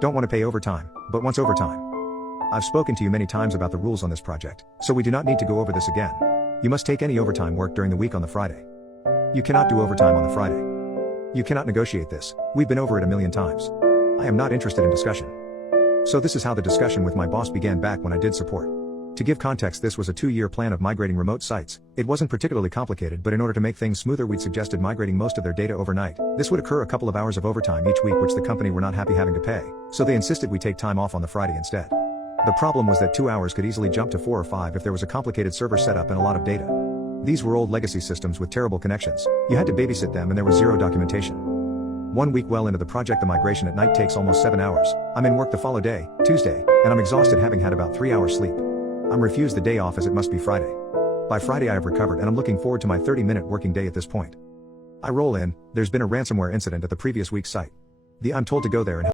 Don't want to pay overtime, but wants overtime. I've spoken to you many times about the rules on this project, so we do not need to go over this again. You must take any overtime work during the week on the Friday. You cannot do overtime on the Friday. You cannot negotiate this. We've been over it a million times. I am not interested in discussion. So this is how the discussion with my boss began back when I did support. To give context, this was a 2-year plan of migrating remote sites. It wasn't particularly complicated, but in order to make things smoother, we'd suggested migrating most of their data overnight. This would occur a couple of hours of overtime each week, which the company were not happy having to pay, so they insisted we take time off on the Friday instead. The problem was that 2 hours could easily jump to 4 or 5 if there was a complicated server setup and a lot of data. These were old legacy systems with terrible connections. You had to babysit them and there was zero documentation. 1 week well into the project, the migration at night takes almost 7 hours. I'm in work the follow day, Tuesday, and I'm exhausted having had about 3 hours sleep. I'm refused the day off as it must be Friday. By Friday I have recovered and I'm looking forward to my 30-minute working day at this point. I roll in, there's been a ransomware incident at the previous week's site. I'm told to go there and